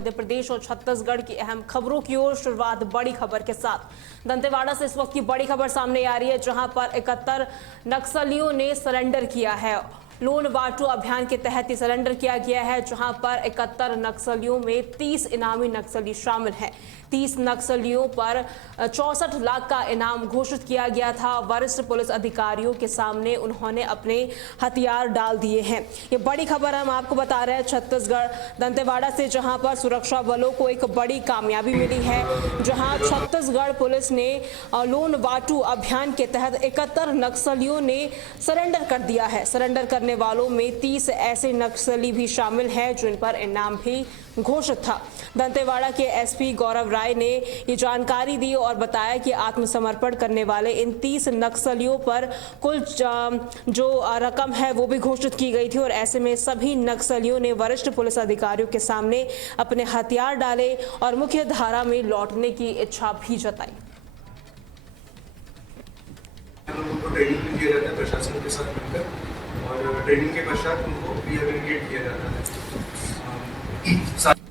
मध्य प्रदेश और छत्तीसगढ़ की अहम खबरों की ओर शुरुआत बड़ी खबर के साथ। दंतेवाड़ा से इस वक्त की बड़ी खबर सामने आ रही है, जहां पर 71 नक्सलियों ने सरेंडर किया है। लोन वाटू अभियान के तहत सरेंडर किया गया है, जहां पर 71 नक्सलियों में 30 इनामी नक्सली शामिल हैं। 30 नक्सलियों पर 64 लाख का इनाम घोषित किया गया था। वरिष्ठ पुलिस अधिकारियों के सामने उन्होंने अपने हथियार डाल दिए हैं। ये बड़ी खबर हम आपको बता रहे हैं छत्तीसगढ़ दंतेवाड़ा से, जहां पर सुरक्षा बलों को एक बड़ी कामयाबी मिली है, जहां छत्तीसगढ़ पुलिस ने लोन वाटू अभियान के तहत 71 नक्सलियों ने सरेंडर कर दिया है। सरेंडर करने वालों में 30 ऐसे नक्सली भी शामिल हैं जिन पर इनाम भी घोषित था। दंतेवाड़ा के एसपी गौरव राय ने ये जानकारी दी और बताया कि आत्मसमर्पण करने वाले इन 30 नक्सलियों पर कुल जो रकम है वो भी घोषित की गई थी, और ऐसे में सभी नक्सलियों ने वरिष्ठ पुलिस अधिकारियों के सामने अपने हथियार डाले और मुख्य धारा में लौटने की इच्छा भी जताई। उनको ट्रेनिंग भी दिया जाता है प्रशासन के साथ मिलकर, और ट्रेनिंग के पश्चात उनको रिहेबिलिटेट किया जाता है।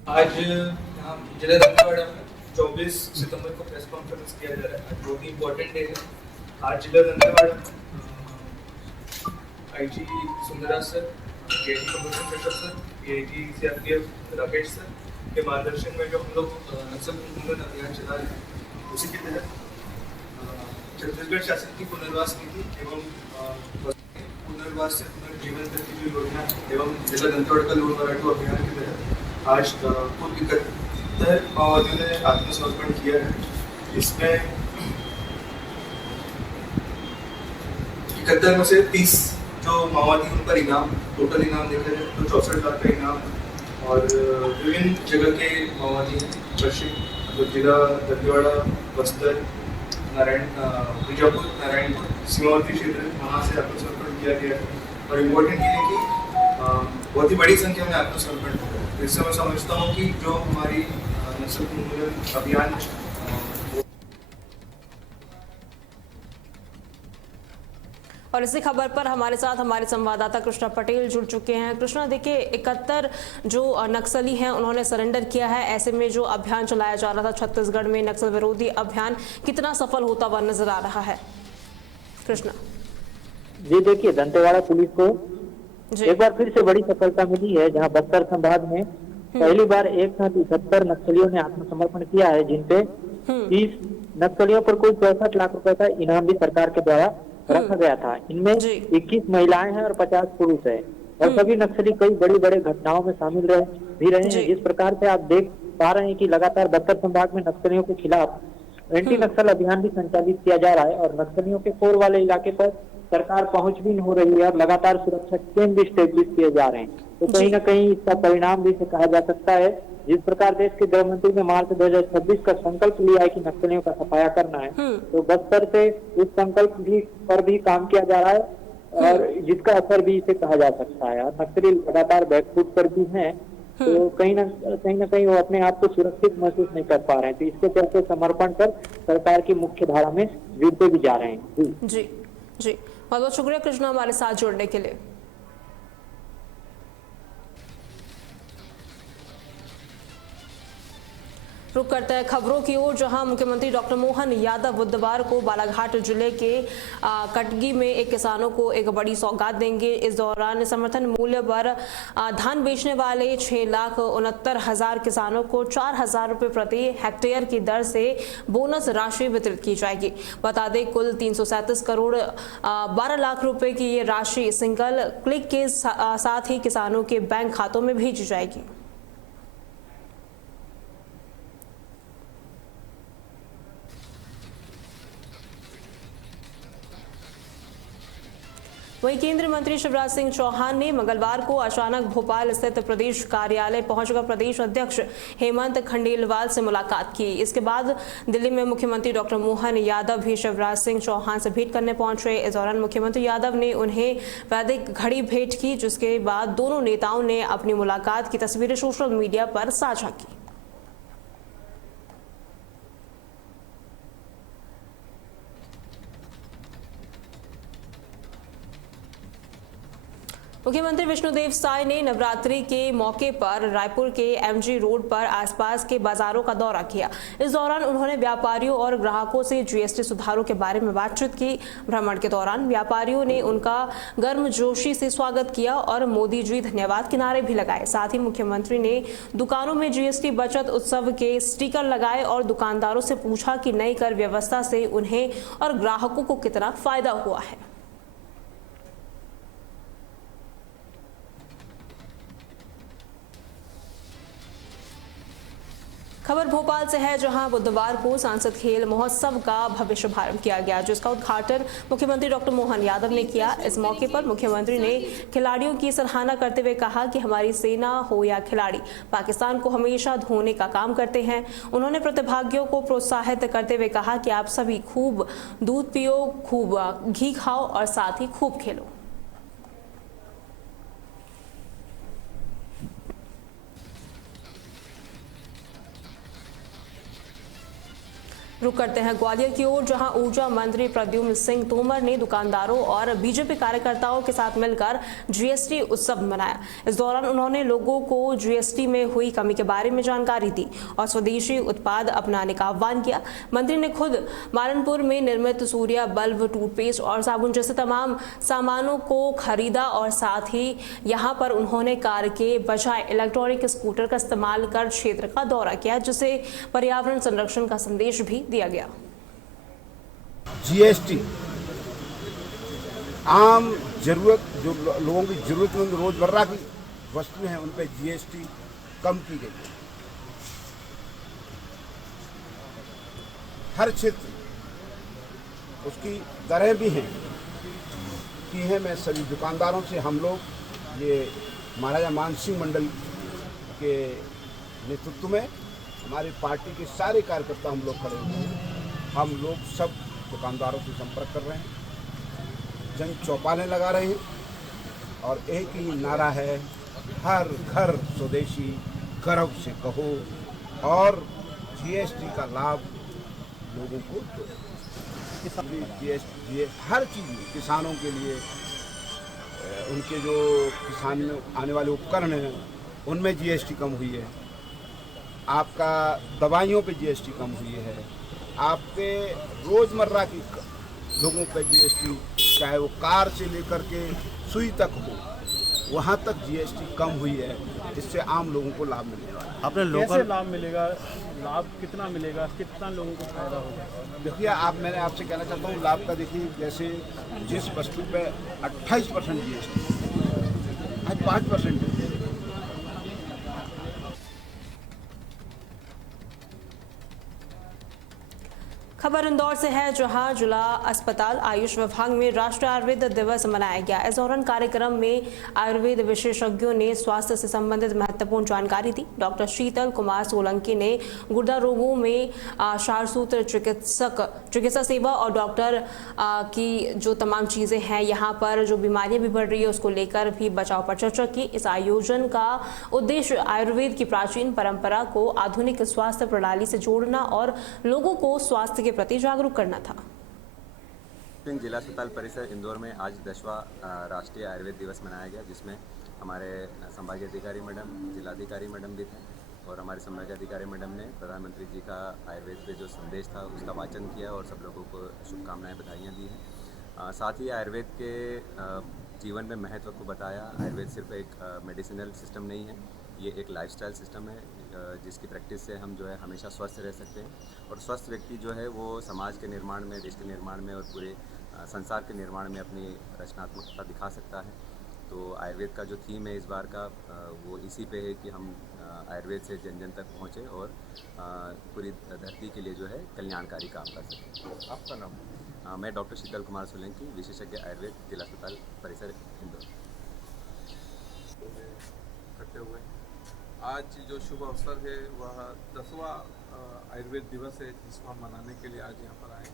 आज यहाँ जिला दंतेवाड़ा में 24 सितंबर को प्रेस कॉन्फ्रेंस किया जा रहा है। आज बहुत ही इम्पोर्टेंट डे है। आज जिला Dantewada IG Sundarraj sir, AIG commissioner Kashyap sir, AIG CRPF Rakesh sir के मार्गदर्शन में जो हम लोग नक्सल उन्मूलन अभियान चला रहे हैं, उसी के तहत छत्तीसगढ़ शासन की पुनर्वास नीति एवं पुनर्वास से पुनर्जीवन तक की जो योजना एवं जिला दंतेवाड़ा का लोन वाटू अभियान के तहत आज कुल 71 माओवादियों ने आत्मसमर्पण किया है। इसमें 71 में से 30 जो माओवादी उन पर इनाम, टोटल इनाम देखा जाए तो 64 लाख का इनाम, और विभिन्न जगह के माओवादी हैं। पश्चिम जिला दंतेवाड़ा, बस्तर, नारायण, बीजापुर, नारायणपुर, सीमावर्ती क्षेत्र, वहाँ से आत्मसमर्पण किया गया है। और इम्पोर्टेंट ये है कि बहुत ही बड़ी संख्या में आत्मसमर्पण हो रहा है। इससे मैं समझता हूँ कि जो हमारी नक्सल उन्मूलन अभियान और इसी खबर पर हमारे साथ हमारे संवाददाता कृष्णा पटेल जुड़ चुके हैं। कृष्णा, देखिए 71 जो नक्सली हैं उन्होंने सरेंडर किया है। ऐसे में जो अभियान चलाया जा रहा था छत्तीसगढ़ में नक्सल विरोधी अभियान, कितना सफल होता हुआ नजर आ रहा है? कृष्णा जी, देखिए दंतेवाड़ा पुलिस को एक बार फिर से बड़ी सफलता मिली है, जहां बस्तर संभाग में पहली बार एक साथ 71 नक्सलियों ने आत्मसमर्पण किया है, जिनपे 30 नक्सलियों पर कुल 64 लाख रुपए का इनाम भी सरकार के द्वारा रखा गया था। इनमें 21 महिलाएं हैं और 50 पुरुष है, और सभी नक्सली कई बड़ी बड़ी घटनाओं में शामिल भी रहे हैं। जिस प्रकार से आप देख पा रहे हैं कि लगातार बस्तर संभाग में नक्सलियों के खिलाफ एंटी नक्सल अभियान भी संचालित किया जा रहा है, और नक्सलियों के कोर वाले इलाके पर सरकार पहुंच भी हो रही है, और लगातार सुरक्षा केंद्र भी स्टेब्लिश किए जा रहे हैं। तो कहीं ना कहीं इसका परिणाम भी कहा जा सकता है। जिस प्रकार देश के गृह मंत्री ने मार्च 2026 का संकल्प लिया है कि नक्सलियों का सफाया करना है, तो बस्तर से उस संकल्प पर भी काम किया जा रहा है, और जिसका असर भी इसे कहा जा सकता है। और नक्सली लगातार बैकफुट पर भी हैं, तो कहीं ना कहीं वो अपने आप को सुरक्षित महसूस नहीं कर पा रहे हैं। तो इसके चलते समर्पण कर सरकार की मुख्य धारा में जुड़ते भी जा रहे हैं। जी जी, बहुत बहुत शुक्रिया कृष्णा हमारे साथ जुड़ने के लिए। रुक करते हैं खबरों की ओर, जहां मुख्यमंत्री डॉक्टर मोहन यादव बुधवार को बालाघाट जिले के कटगी में एक किसानों को एक बड़ी सौगात देंगे। इस दौरान समर्थन मूल्य पर धान बेचने वाले 6,69,000 किसानों को 4,000 रुपये प्रति हेक्टेयर की दर से बोनस राशि वितरित की जाएगी। बता दें कुल 337 करोड़ 12 लाख रुपए की ये राशि सिंगल क्लिक के साथ ही किसानों के बैंक खातों में भेजी जाएगी। वहीं केंद्रीय मंत्री शिवराज सिंह चौहान ने मंगलवार को अचानक भोपाल स्थित प्रदेश कार्यालय पहुंचकर प्रदेश अध्यक्ष हेमंत खंडेलवाल से मुलाकात की। इसके बाद दिल्ली में मुख्यमंत्री डॉक्टर मोहन यादव भी शिवराज सिंह चौहान से भेंट करने पहुंचे। इस दौरान मुख्यमंत्री यादव ने उन्हें वैदिक घड़ी भेंट की, जिसके बाद दोनों नेताओं ने अपनी मुलाकात की तस्वीरें सोशल मीडिया पर साझा की। मुख्यमंत्री विष्णुदेव साय ने नवरात्रि के मौके पर रायपुर के एमजी रोड पर आसपास के बाजारों का दौरा किया। इस दौरान उन्होंने व्यापारियों और ग्राहकों से जीएसटी सुधारों के बारे में बातचीत की। भ्रमण के दौरान व्यापारियों ने उनका गर्मजोशी से स्वागत किया और मोदी जी धन्यवाद के नारे भी लगाए। साथ ही मुख्यमंत्री ने दुकानों में जीएसटी बचत उत्सव के स्टिकर लगाए और दुकानदारों से पूछा कि नई कर व्यवस्था से उन्हें और ग्राहकों को कितना फायदा हुआ है। खबर भोपाल से है, जहां बुधवार को सांसद खेल महोत्सव का भव्य शुभारंभ किया गया, जिसका उद्घाटन मुख्यमंत्री डॉक्टर मोहन यादव ने किया। इस मौके पर मुख्यमंत्री ने खिलाड़ियों की सराहना करते हुए कहा कि हमारी सेना हो या खिलाड़ी पाकिस्तान को हमेशा धोने का काम करते हैं। उन्होंने प्रतिभागियों को प्रोत्साहित करते हुए कहा कि आप सभी खूब दूध पियो, खूब घी खाओ और साथ ही खूब खेलो। रुक करते हैं ग्वालियर की ओर, जहां ऊर्जा मंत्री प्रद्युम्न सिंह तोमर ने दुकानदारों और बीजेपी कार्यकर्ताओं के साथ मिलकर जीएसटी उत्सव मनाया। इस दौरान उन्होंने लोगों को जीएसटी में हुई कमी के बारे में जानकारी दी और स्वदेशी उत्पाद अपनाने का आह्वान किया। मंत्री ने खुद मालनपुर में निर्मित सूर्या बल्ब, टूथपेस्ट और साबुन जैसे तमाम सामानों को खरीदा और साथ ही यहां पर उन्होंने कार के बजाय इलेक्ट्रॉनिक स्कूटर का इस्तेमाल कर क्षेत्र का दौरा किया, जिससे पर्यावरण संरक्षण का संदेश भी दिया गया। जीएसटी आम जरूरत, जो लोगों की जरूरतमंद रोजमर्रा की वस्तुएं हैं, उन पर जीएसटी कम की गई है। हर क्षेत्र उसकी दरें भी हैं की है। मैं सभी दुकानदारों से, हम लोग ये महाराजा मान सिंह मंडल के नेतृत्व में हमारी पार्टी के सारे कार्यकर्ता हम लोग खड़े हुए हैं। हम लोग सब दुकानदारों से संपर्क कर रहे हैं, जन चौपालें लगा रहे हैं और एक ही नारा है, हर घर स्वदेशी गर्व से कहो और जीएसटी का लाभ लोगों को दो। जीएसटी हर चीज़ में किसानों के लिए, उनके जो किसान में आने वाले उपकरण हैं उनमें जीएसटी कम हुई है। आपका दवाइयों पे जीएसटी कम हुई है। आपके रोज़मर्रा की लोगों पे जीएसटी, चाहे वो कार से लेकर के सुई तक हो, वहाँ तक जीएसटी कम हुई है। इससे आम लोगों को लाभ मिलने वाला है। आपने कैसे लाभ मिलेगा? लाभ कितना मिलेगा? कितना लोगों को फायदा होगा? देखिए, मैंने आपसे कहना चाहता हूँ, लाभ का देखिए, जैसे जिस वस्तु पे 28% जीएसटी, आज 5% है। खबर इंदौर से है, जहां जिला अस्पताल आयुष विभाग में राष्ट्रीय आयुर्वेद दिवस मनाया गया। इस दौरान कार्यक्रम में आयुर्वेद विशेषज्ञों ने स्वास्थ्य से संबंधित महत्वपूर्ण जानकारी दी। डॉक्टर शीतल कुमार सोलंकी ने गुर्दा रोगों में शारसूत्र चिकित्सा सेवा और डॉक्टर की जो तमाम चीज़ें हैं, यहाँ पर जो बीमारियाँ भी बढ़ रही है उसको लेकर भी बचाव पर चर्चा की। इस आयोजन का उद्देश्य आयुर्वेद की प्राचीन परंपरा को आधुनिक स्वास्थ्य प्रणाली से जोड़ना और लोगों को स्वास्थ्य के प्रति जागरूक करना था। जिला अस्पताल परिसर इंदौर में आज 10वां राष्ट्रीय आयुर्वेद दिवस मनाया गया, जिसमें हमारे संभागीय अधिकारी मैडम, जिलाधिकारी मैडम भी थे और हमारे संभागीय अधिकारी मैडम ने प्रधानमंत्री जी का आयुर्वेद पे जो संदेश था उसका वाचन किया और सब लोगों को शुभकामनाएं, बधाइयाँ दी हैं। साथ ही आयुर्वेद के जीवन में महत्व को बताया। आयुर्वेद सिर्फ एक मेडिसिनल सिस्टम नहीं है, ये एक लाइफस्टाइल सिस्टम है जिसकी प्रैक्टिस से हम जो है हमेशा स्वस्थ रह सकते हैं और स्वस्थ व्यक्ति जो है वो समाज के निर्माण में, देश के निर्माण में और पूरे संसार के निर्माण में अपनी रचनात्मकता दिखा सकता है। तो आयुर्वेद का जो थीम है इस बार का, वो इसी पे है कि हम आयुर्वेद से जन जन तक पहुँचे और पूरी धरती के लिए जो है कल्याणकारी काम कर सकें। आपका नाम? मैं डॉक्टर शीतल कुमार सोलंकी, विशेषज्ञ आयुर्वेद, जिला अस्पताल परिसर इंदौर। इकट्ठे हुए आज जो शुभ अवसर है वह 10वां आयुर्वेद दिवस है, जिसको हम मनाने के लिए आज यहाँ पर आए।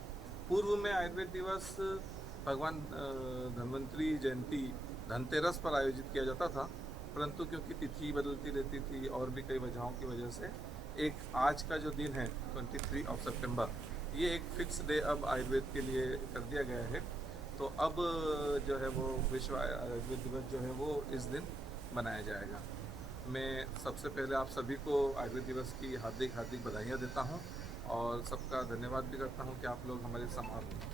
पूर्व में आयुर्वेद दिवस भगवान धन्वंतरी जयंती धनतेरस पर आयोजित किया जाता था, परंतु क्योंकि तिथि बदलती रहती थी और भी कई वजहों की वजह से एक आज का जो दिन है 23 सितंबर, ये एक फिक्स डे अब आयुर्वेद के लिए कर दिया गया है। तो अब जो है वो विश्व आयुर्वेद दिवस जो है वो इस दिन मनाया जाएगा। मैं सबसे पहले आप सभी को आयुर्वेद दिवस की हार्दिक हार्दिक बधाइयाँ देता हूँ और सबका धन्यवाद भी करता हूँ कि आप लोग हमारे समारोह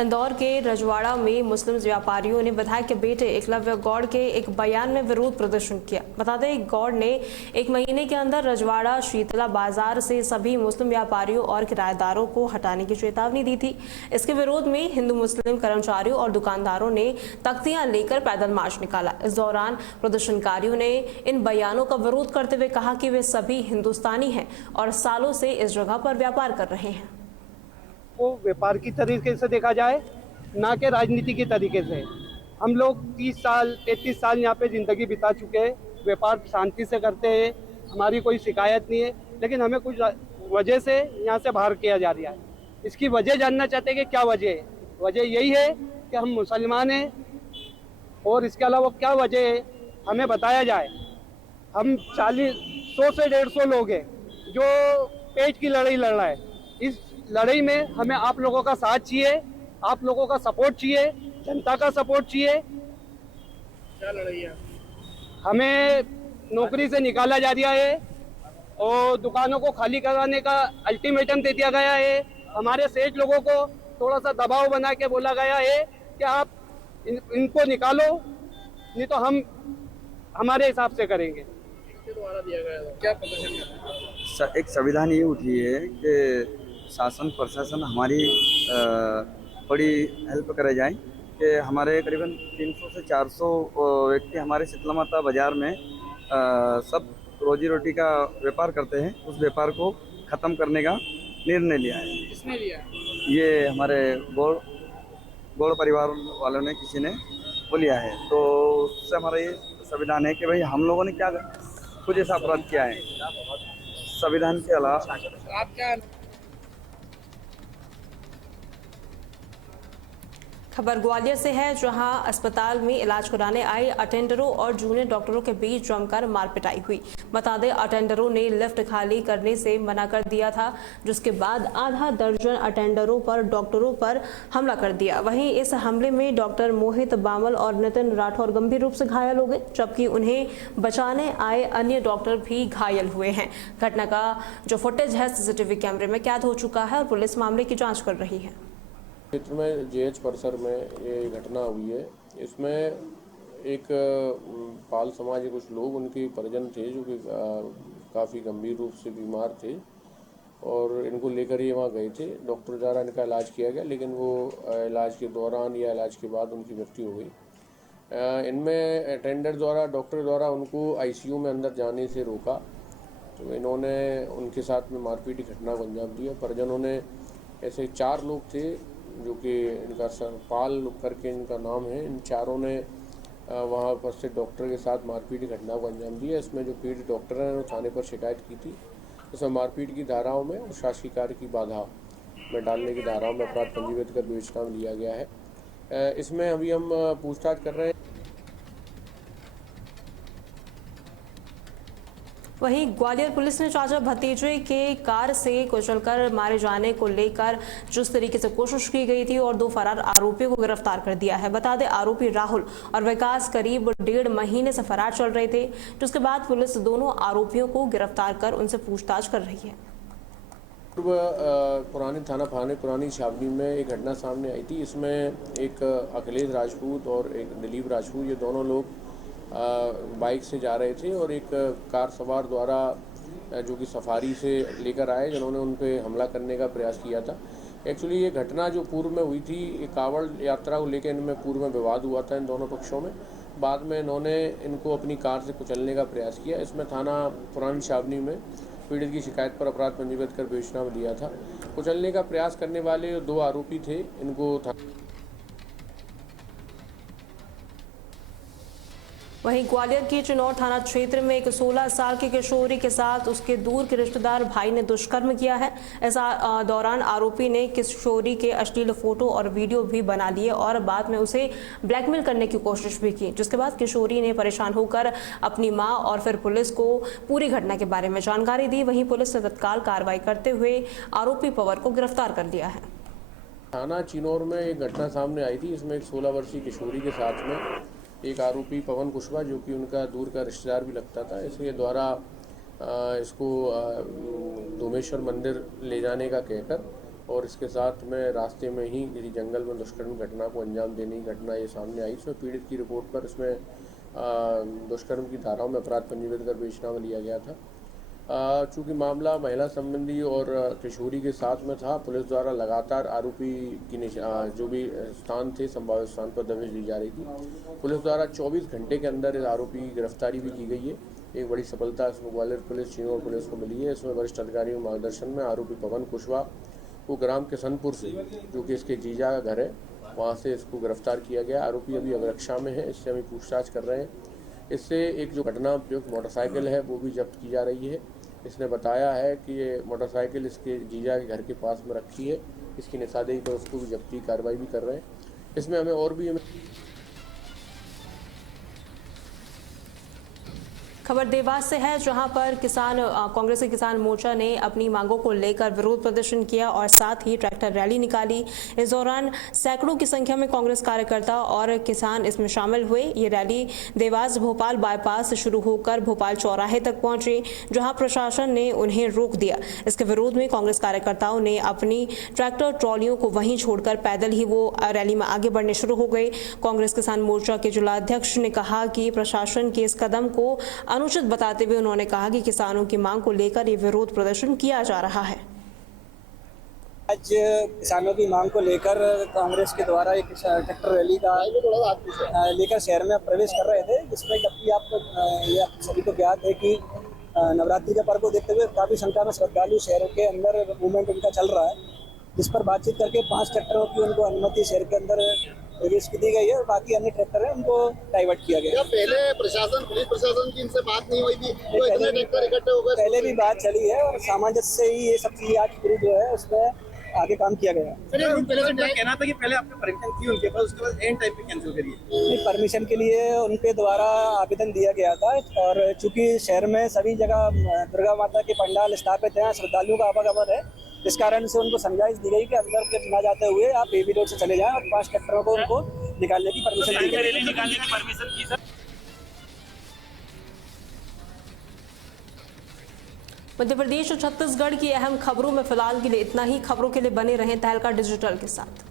इंदौर के रजवाड़ा में मुस्लिम व्यापारियों ने विधायक के बेटे एकलव्य गौड़ के एक बयान में विरोध प्रदर्शन किया। बता दें, गौड़ ने 1 महीने के अंदर रजवाड़ा शीतला बाजार से सभी मुस्लिम व्यापारियों और किराएदारों को हटाने की चेतावनी दी थी। इसके विरोध में हिंदू मुस्लिम कर्मचारियों और दुकानदारों ने तख्तियां लेकर पैदल मार्च निकाला। इस दौरान प्रदर्शनकारियों ने इन बयानों का विरोध करते हुए कहा कि वे सभी हिंदुस्तानी हैं और सालों से इस जगह पर व्यापार कर रहे हैं। को व्यापार की तरीके से देखा जाए, ना कि राजनीति के तरीके से। हम लोग 30 साल 33 साल यहाँ पे ज़िंदगी बिता चुके हैं, व्यापार शांति से करते हैं, हमारी कोई शिकायत नहीं है। लेकिन हमें कुछ वजह से यहाँ से बाहर किया जा रहा है। इसकी वजह जानना चाहते हैं कि क्या वजह है। वजह यही है कि हम मुसलमान हैं और इसके अलावा क्या वजह है हमें बताया जाए। हम 100 से 150 लोग हैं जो पेट की लड़ाई लड़ रहा है। इस लड़ाई में हमें आप लोगों का साथ चाहिए, आप लोगों का सपोर्ट चाहिए, जनता का सपोर्ट चाहिए। क्या लड़ाई है? हमें नौकरी से निकाला जा रहा है और दुकानों को खाली कराने का अल्टीमेटम दे दिया गया है। हमारे सेठ लोगों को थोड़ा सा दबाव बना के बोला गया है कि आप इनको निकालो, नहीं तो हम हमारे हिसाब से करेंगे। किसके द्वारा दिया गया था? क्या प्रदर्शन? एक संविधान ये उठी है कि शासन प्रशासन हमारी बड़ी हेल्प करे जाए कि हमारे करीबन 300 से 400 व्यक्ति हमारे शीतला माता बाज़ार में सब रोजी रोटी का व्यापार करते हैं। उस व्यापार को ख़त्म करने का निर्णय लिया है। किसने लिया? ये हमारे गौड़ परिवार वालों ने किसी ने वो लिया है। तो उससे हमारा ये संविधान है कि भाई हम लोगों ने क्या कुछ ऐसा अपराध किया है संविधान के अलावा। आप क्या खबर ग्वालियर से है, जहां अस्पताल में इलाज कराने आए अटेंडरों और जूनियर डॉक्टरों के बीच जमकर मारपिटाई हुई। बता दें, अटेंडरों ने लिफ्ट खाली करने से मना कर दिया था, जिसके बाद आधा दर्जन अटेंडरों पर डॉक्टरों पर हमला कर दिया। वहीं इस हमले में डॉक्टर मोहित बामल और नितिन राठौर गंभीर रूप से घायल हो गए, जबकि उन्हें बचाने आए अन्य डॉक्टर भी घायल हुए हैं। घटना का जो फुटेज है सीसीटीवी कैमरे में कैद हो चुका है और पुलिस मामले की जाँच कर रही है। क्षेत्र में जेएच परिसर में ये घटना हुई है। इसमें एक पाल समाज के कुछ लोग, उनके परिजन थे जो कि काफ़ी गंभीर रूप से बीमार थे और इनको लेकर ये वहाँ गए थे। डॉक्टर द्वारा इनका इलाज किया गया, लेकिन वो इलाज के दौरान या इलाज के बाद उनकी मृत्यु हो गई। इनमें अटेंडर द्वारा, डॉक्टर द्वारा उनको आईसीयू में अंदर जाने से रोका, तो इन्होंने उनके साथ में मारपीट की घटना को अंजाम दिया। परिजनों ने ऐसे 4 लोग थे जो कि इनका पाल करके इनका नाम है, इन चारों ने वहाँ पर से डॉक्टर के साथ मारपीट की घटना को अंजाम दिया। इसमें जो पीड़ित डॉक्टर हैं वो थाने पर शिकायत की थी। इसमें मारपीट की धाराओं में और शासकीय कार्य की बाधा में डालने की धाराओं में अपराध पंजीबद्ध कर विवेचना में लिया गया है। इसमें अभी हम पूछताछ कर रहे हैं। वहीं ग्वालियर पुलिस ने चाचा भतीजे के कार से कुचलकर मारे जाने को लेकर जिस तरीके से कोशिश की गई थी और 2 फरार आरोपियों को गिरफ्तार कर दिया है। बता दें, आरोपी राहुल और विकास करीब 1.5 महीने से फरार चल रहे थे, जिसके बाद पुलिस दोनों आरोपियों को गिरफ्तार कर उनसे पूछताछ कर रही है। पुरानी थाना पुरानी छावनी में एक घटना सामने आई थी। इसमें एक अखिलेश राजपूत और एक दिलीप राजपूत, ये दोनों लोग बाइक से जा रहे थे और एक कार सवार द्वारा जो कि सफारी से लेकर आए, जिन्होंने उन पे हमला करने का प्रयास किया था। एक्चुअली ये घटना जो पूर्व में हुई थी, ये कांवड़ यात्रा को लेकर इनमें पूर्व में विवाद हुआ था इन दोनों पक्षों में। बाद में इन्होंने इनको अपनी कार से कुचलने का प्रयास किया। इसमें थाना पुरानी छावनी में पीड़ित की शिकायत पर अपराध पंजीबद्ध कर विवेचना में लिया था। कुचलने का प्रयास करने वाले 2 आरोपी थे, इनको वहीं ग्वालियर के चिनौर थाना क्षेत्र में एक 16 साल की किशोरी के साथ उसके दूर के रिश्तेदार भाई ने दुष्कर्म किया है। इस दौरान आरोपी ने किशोरी के अश्लील फोटो और वीडियो भी बना लिए और बाद में उसे ब्लैकमेल करने की कोशिश भी की, जिसके बाद किशोरी ने परेशान होकर अपनी मां और फिर पुलिस को पूरी घटना के बारे में जानकारी दी। वहीं पुलिस ने तत्काल कार्रवाई करते हुए आरोपी पवन को गिरफ्तार कर लिया है। थाना चिनौर में एक घटना सामने आई थी। इसमें एक 16 वर्षीय किशोरी के साथ में एक आरोपी पवन कुशवाहा, जो कि उनका दूर का रिश्तेदार भी लगता था, इसके द्वारा इसको धूमेश्वर मंदिर ले जाने का कहकर और इसके साथ में रास्ते में ही किसी जंगल में दुष्कर्म घटना को अंजाम देने की घटना ये सामने आई। इसमें पीड़ित की रिपोर्ट पर इसमें दुष्कर्म की धाराओं में अपराध पंजीबद्ध कर बेचना में लिया गया था। चूँकि मामला महिला संबंधी और किशोरी के साथ में था, पुलिस द्वारा लगातार आरोपी की जो भी स्थान थे संभावित स्थान पर दबिश दी जा रही थी। पुलिस द्वारा 24 घंटे के अंदर इस आरोपी की गिरफ्तारी भी की गई है। एक बड़ी सफलता इसमें ग्वालियर पुलिस, चिनौर पुलिस को मिली है। इसमें वरिष्ठ अधिकारियों के मार्गदर्शन में आरोपी पवन कुशवाहा को ग्राम किशनपुर से, जो कि इसके जीजा का घर है, वहाँ से इसको गिरफ्तार किया गया। आरोपी अभी अभिरक्षा में है, इससे हम पूछताछ कर रहे हैं। इससे एक जो घटना जो मोटरसाइकिल है वो भी जब्त की जा रही है। इसने बताया है कि ये मोटरसाइकिल इसके जीजा के घर के पास में रखी है। इसकी निशानदेही पर उसको भी जब्ती कार्रवाई भी कर रहे हैं। इसमें हमें और भी खबर देवास से है, जहां पर कांग्रेस के किसान मोर्चा ने अपनी मांगों को लेकर विरोध प्रदर्शन किया और साथ ही ट्रैक्टर रैली निकाली। इस दौरान सैकड़ों की संख्या में कांग्रेस कार्यकर्ता और किसान इसमें शामिल हुए। ये रैली देवास भोपाल बाईपास से शुरू होकर भोपाल चौराहे तक पहुंची, जहां प्रशासन ने उन्हें रोक दिया। इसके विरोध में कांग्रेस कार्यकर्ताओं ने अपनी ट्रैक्टर ट्रॉलियों को वहीं छोड़कर पैदल ही वो रैली में आगे बढ़ने शुरू हो गए। कांग्रेस किसान मोर्चा के जिलाध्यक्ष ने कहा कि प्रशासन के इस कदम को अनुचित बताते हुए उन्होंने कहा कि किसानों की मांग को लेकर ये विरोध प्रदर्शन किया जा रहा है। आज किसानों की मांग को लेकर कांग्रेस के द्वारा एक ट्रैक्टर रैली का लेकर शहर में प्रवेश कर रहे थे, जिसमें जबकि आप सभी को ज्ञात है कि नवरात्रि के पर्व को देखते हुए काफी संख्या में श्रद्धालु शहर के अंदर मूवमेंट उनका चल रहा है, जिस पर बातचीत करके 5 ट्रैक्टरों की उनको अनुमति शहर के अंदर प्रवेश की दी गई है और बाकी अन्य ट्रैक्टर है उनको डाइवर्ट किया गया। पहले पुलिस प्रशासन की इनसे बात नहीं हुई थी, तो इतने ट्रैक्टर इकट्ठे हो गए? पहले भी बात चली है और सामंजस्य से ही ये सब चीजें आज पूरी जो है उसमें आगे काम किया गया। कहना था कि पहले आपने परमिशन की उनके पास, उसके बाद एंड टाइम पे कैंसिल करिए। परमिशन के लिए उनके द्वारा आवेदन दिया गया था और चूंकि शहर में सभी जगह दुर्गा माता के पंडाल स्थापित हैं, श्रद्धालुओं का आवागमन है, इस कारण से उनको समझाइश दी गई कि अंदर के न जाते हुए आप एबी रोड से चले जाएं और 5 ट्रैक्टरों को उनको निकालने की परमिशन दी गई। मध्य प्रदेश और छत्तीसगढ़ की अहम खबरों में फिलहाल के लिए इतना ही। खबरों के लिए बने रहें तहलका डिजिटल के साथ।